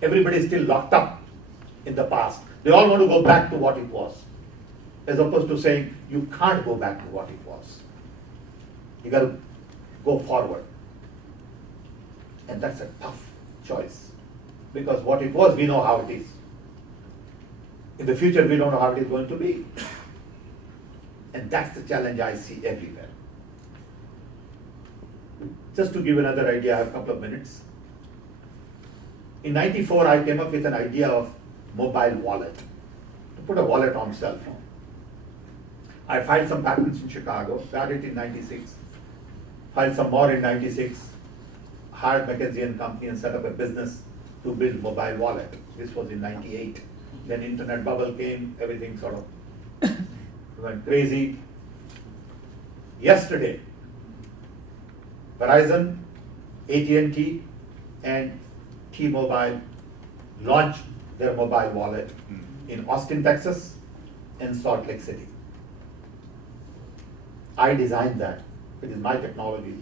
Everybody is still locked up in the past. They all want to go back to what it was, as opposed to saying, you can't go back to what it was. You got to go forward. And that's a tough choice, because what it was, we know how it is. In the future, we don't know how it is going to be. And that's the challenge I see everywhere. Just to give another idea, I have a couple of minutes. In '94, I came up with an idea of mobile wallet, to put a wallet on cell phone. I filed some patents in Chicago, got it in '96, filed some more in '96, hired McKinsey & Company and set up a business to build mobile wallet. This was in '98. Then internet bubble came, everything sort of went crazy. Yesterday, Verizon, AT&T, and T-Mobile launched their mobile wallet in Austin, Texas, and Salt Lake City. I designed that. It is my technology.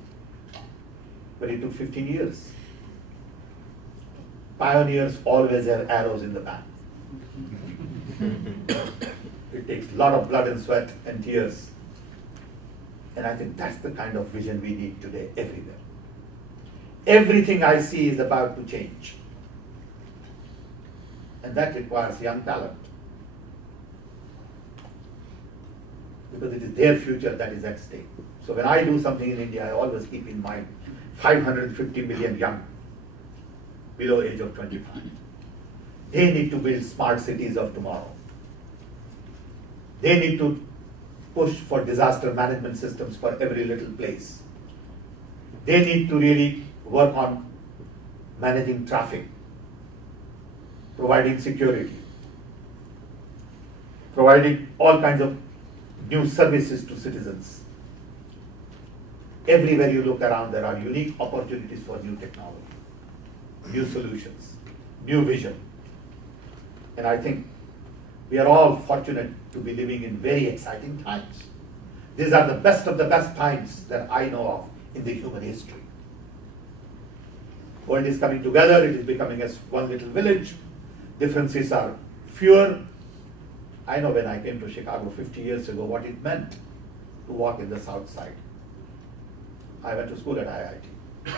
But it took 15 years. Pioneers always have arrows in the back. It takes a lot of blood and sweat and tears. And I think that's the kind of vision we need today everywhere. Everything I see is about to change. And that requires young talent. Because it is their future that is at stake. So when I do something in India, I always keep in mind 550 million young, below age of 25. They need to build smart cities of tomorrow. They need to push for disaster management systems for every little place. They need to really work on managing traffic, providing security, providing all kinds of new services to citizens. Everywhere you look around, there are unique opportunities for new technology, new solutions, new vision. And I think we are all fortunate to be living in very exciting times. These are the best of the best times that I know of in the human history. World is coming together, it is becoming as one little village. Differences are fewer. I know when I came to Chicago 50 years ago what it meant to walk in the South Side. I went to school at IIT.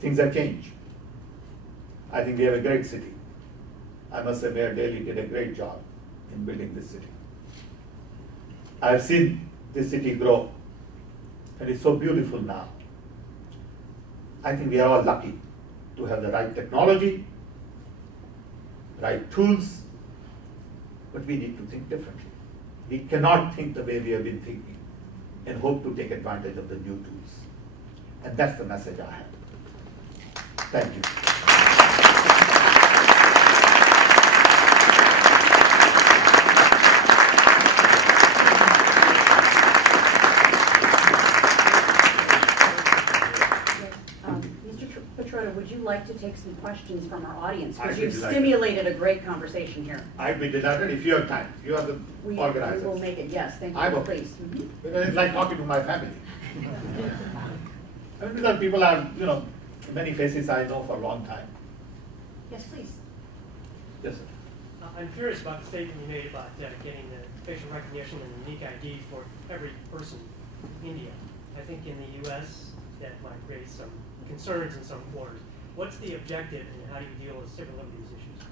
Things have changed. I think we have a great city. I must say Mayor Daley did a great job in building this city. I have seen this city grow, and it's so beautiful now. I think we are all lucky to have the right technology, right tools, but we need to think differently. We cannot think the way we have been thinking and hope to take advantage of the new tools. And that's the message I have. Thank you. Would you like to take some questions from our audience? Because I'd be you've delighted. stimulated a great conversation here. I'd be delighted if you have time. You are the organizers. We will make it, yes. Thank you. I will. Please. Because it's like talking to my family. I mean, because people are, many faces I know for a long time. Yes, please. Yes, sir. I'm curious about the statement you made about getting the facial recognition and unique ID for every person in India. I think in the U.S. that might raise some concerns in some quarters. What's the objective and how do you deal with several of these issues?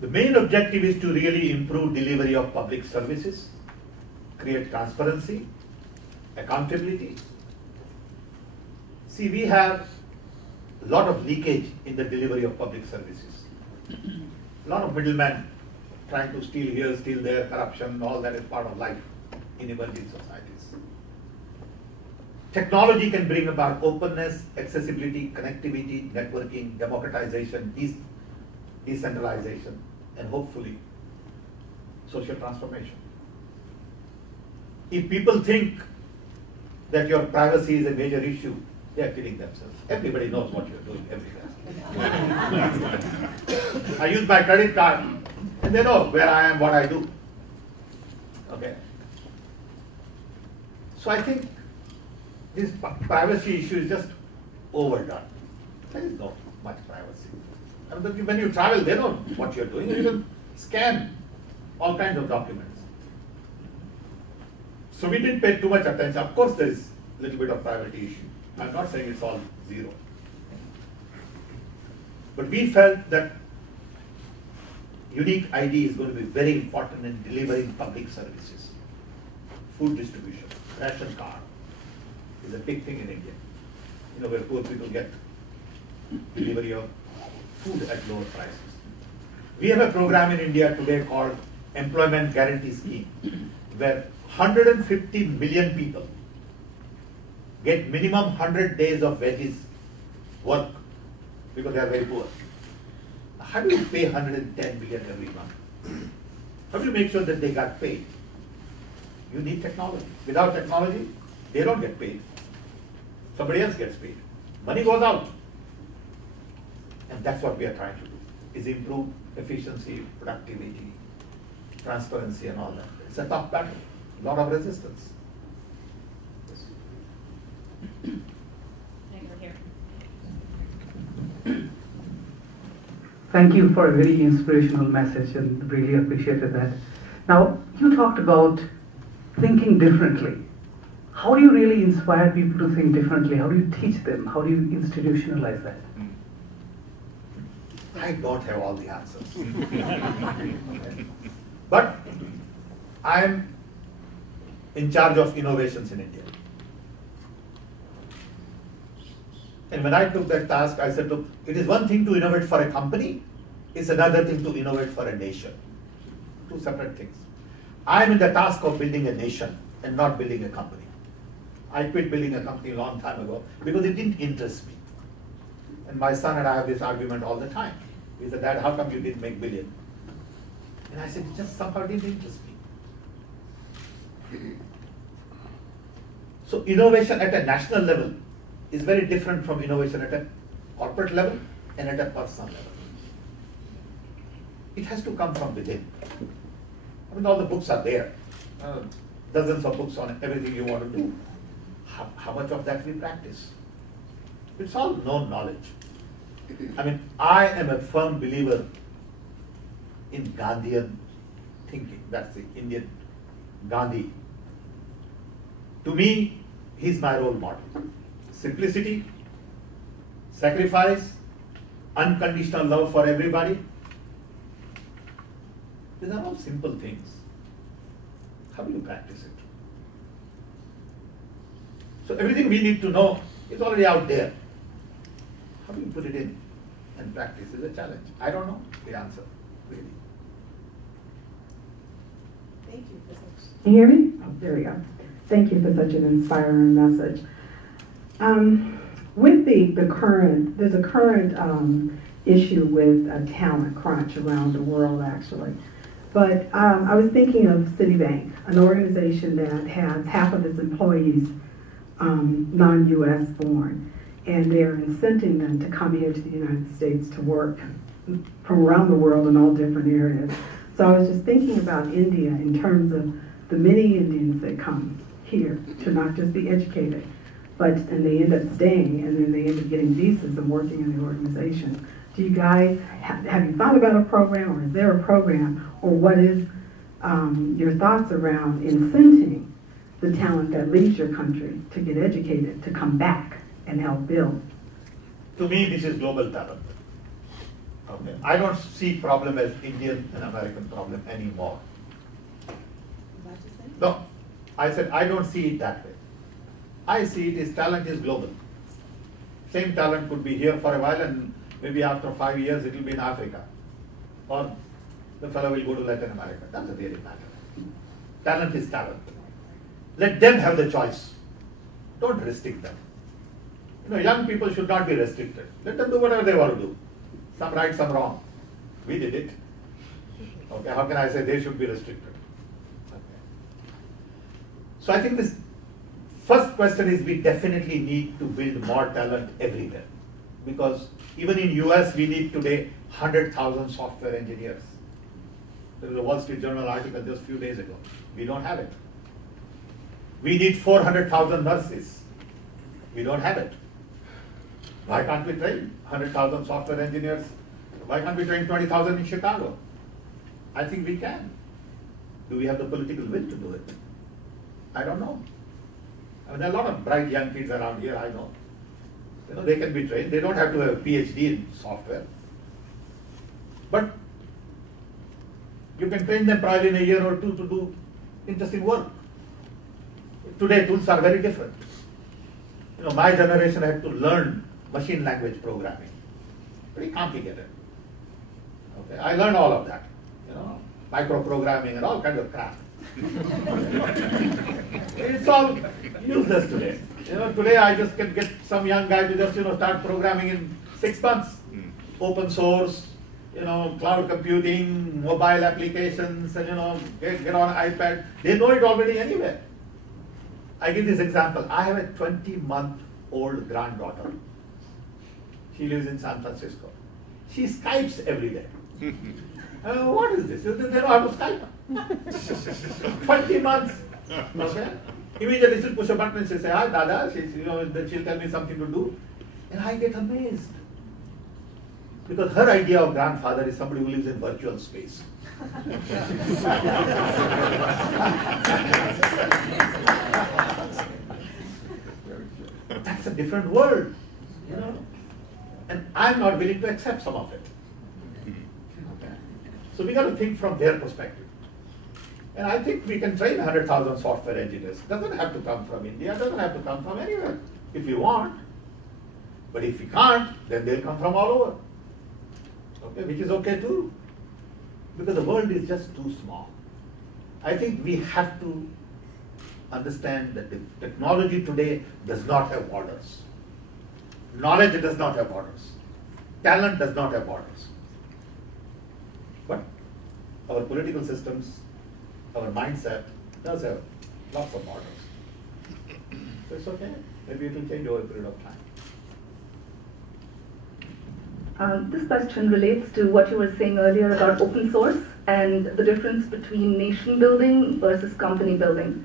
The main objective is to really improve delivery of public services, create transparency, accountability. See, we have a lot of leakage in the delivery of public services. A lot of middlemen trying to steal here, steal there, corruption, all that is part of life in emerging societies. Technology can bring about openness, accessibility, connectivity, networking, democratization, decentralization, and hopefully social transformation. If people think that your privacy is a major issue, they are kidding themselves. Everybody knows what you're doing everywhere. I use my credit card, and they know where I am, what I do. Okay. So I think this privacy issue is just overdone. There is not much privacy. And when you travel, they know what you're doing. You can scan all kinds of documents. So we didn't pay too much attention. Of course, there is a little bit of privacy issue. I'm not saying it's all zero. But we felt that unique ID is going to be very important in delivering public services. Food distribution, ration card is a big thing in India. You know, where poor people get delivery of food at lower prices. We have a program in India today called Employment Guarantee Scheme, where 150 million people get minimum 100 days of wages work because they are very poor. How do you pay 110 billion every month? How do you make sure that they got paid? You need technology. Without technology, they don't get paid. Somebody else gets paid. Money goes out. And that's what we are trying to do, is improve efficiency, productivity, transparency and all that. It's a tough battle, a lot of resistance. Over here. Thank you for a very inspirational message and really appreciated that. Now, you talked about thinking differently. How do you really inspire people to think differently? How do you teach them? How do you institutionalize that? I don't have all the answers. But I'm in charge of innovations in India. And when I took that task, I said, look, it is one thing to innovate for a company, it's another thing to innovate for a nation. Two separate things. I'm in the task of building a nation and not building a company. I quit building a company a long time ago because it didn't interest me. And my son and I have this argument all the time. He said, Dad, how come you didn't make billion? And I said, it just somehow didn't interest me. So innovation at a national level is very different from innovation at a corporate level and at a personal level. It has to come from within. I mean, all the books are there. Dozens of books on everything you want to do. How much of that we practice? It's all known knowledge. I mean, I am a firm believer in Gandhian thinking. That's the Indian Gandhi. To me, he's my role model. Simplicity, sacrifice, unconditional love for everybody. These are all simple things. How do you practice it? So everything we need to know is already out there. How do you put it in and practice is a challenge. I don't know the answer, really. Thank you for such. Can you hear me? Oh, there we go. Thank you for such an inspiring message. With there's a current issue with a talent crunch around the world, actually. But I was thinking of Citibank, an organization that has half of its employees non-U.S. born, and they're incenting them to come here to the United States to work from around the world in all different areas. So I was just thinking about India in terms of the many Indians that come here to not just be educated, and they end up staying, and then they end up getting visas and working in the organization. Do you guys, have you thought about a program, or is there a program, or what is your thoughts around incenting the talent that leaves your country to get educated, to come back and help build? To me, this is global talent. Okay. I don't see problem as Indian and American problem anymore. What you say? No, I said I don't see it that way. I see it as talent is global. Same talent could be here for a while, and maybe after 5 years it will be in Africa. Or the fellow will go to Latin America. Doesn't really matter. Talent is talent. Let them have the choice. Don't restrict them. You know, young people should not be restricted. Let them do whatever they want to do. Some right, some wrong. We did it. Okay, how can I say they should be restricted? Okay. So I think this first question is we definitely need to build more talent everywhere. Because even in US we need today 100,000 software engineers. There was a Wall Street Journal article just a few days ago. We don't have it. We need 400,000 nurses. We don't have it. Why can't we train 100,000 software engineers Why can't we train 20,000 in Chicago? I think we can. Do we have the political will to do it? I don't know. I mean, there are a lot of bright young kids around here, I know. You know, they can be trained. They don't have to have a PhD in software. But you can train them probably in a year or two to do interesting work. Today, tools are very different. You know, my generation had to learn machine language programming. Pretty complicated. Okay, I learned all of that. You know, microprogramming and all kinds of crap. It's all useless today. You know, today I just can get some young guy to just, you know, start programming in 6 months. Open source, you know, cloud computing, mobile applications, and, you know, get on iPad. They know it already anyway. I give this example. I have a 20-month-old granddaughter. She lives in San Francisco. She Skypes every day. What is this? They don't have to Skype. 20 months. Okay? Immediately she'll push a button and she'll say, hi, Dada. Then she'll tell me something to do. And I get amazed. Because her idea of grandfather is somebody who lives in virtual space. That's a different world, you know. And I'm not willing to accept some of it. Okay. So we got to think from their perspective. And I think we can train 100,000 software engineers. It doesn't have to come from India, it doesn't have to come from anywhere, if we want. But if we can't, then they'll come from all over. Okay, which is okay too. Because the world is just too small. I think we have to understand that the technology today does not have borders. Knowledge does not have borders. Talent does not have borders. But our political systems, our mindset does have lots of borders. So it's okay. Maybe it will change over a period of time. This question relates to what you were saying earlier about open source and the difference between nation building versus company building.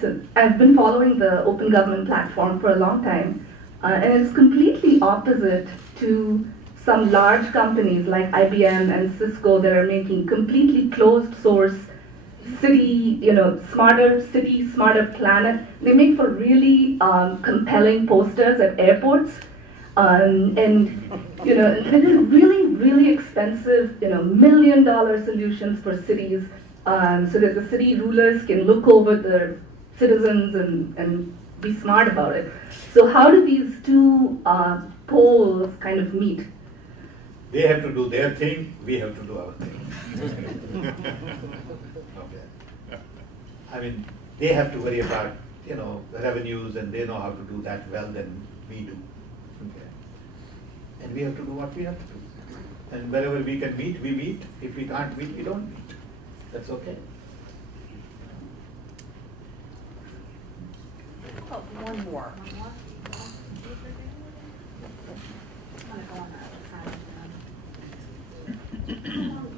So I've been following the Open Government Platform for a long time, and it's completely opposite to some large companies like IBM and Cisco that are making completely closed source city, smarter city, smarter planet. They make for really compelling posters at airports. And they're really, really expensive, $1 million solutions for cities, so that the city rulers can look over their citizens and be smart about it. So how do these two poles kind of meet? They have to do their thing, we have to do our thing. Okay. I mean, they have to worry about, revenues, and they know how to do that well than we do. Okay. And we have to do what we have to do. And wherever we can meet, we meet. If we can't meet, we don't meet. That's okay. Oh, one more.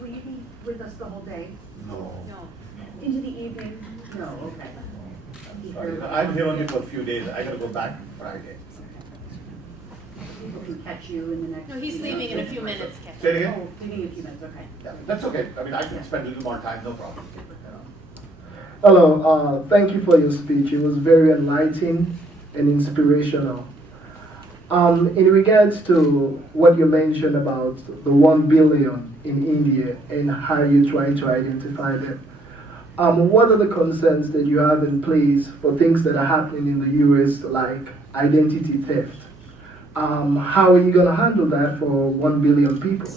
Will you be with us the whole day? No. Into the evening? No, okay. Sorry, I'm here only for a few days. I gotta go back Friday. People can catch you in the next. No, he's leaving in a few minutes, Say it Kevin. again? Oh, leaving in a few minutes, okay. Yeah, that's okay. I mean, I can spend a little more time, no problem. Hello, thank you for your speech. It was very enlightening and inspirational. In regards to what you mentioned about the 1 billion in India and how you're trying to identify them, what are the concerns that you have in place for things that are happening in the US, like identity theft? How are you going to handle that for 1 billion people?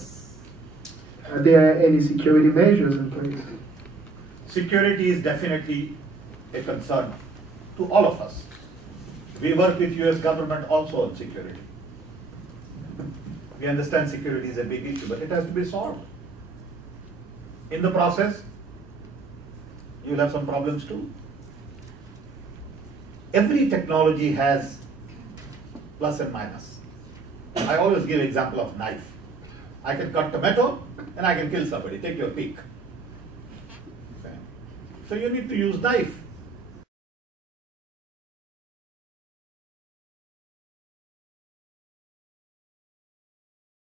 Are there any security measures in place? Security is definitely a concern to all of us. We work with US government also on security. We understand security is a big issue, but it has to be solved. In the process, you'll have some problems too. Every technology has plus and minus. I always give example of knife. I can cut tomato and I can kill somebody. Take your pick. Okay. So you need to use knife.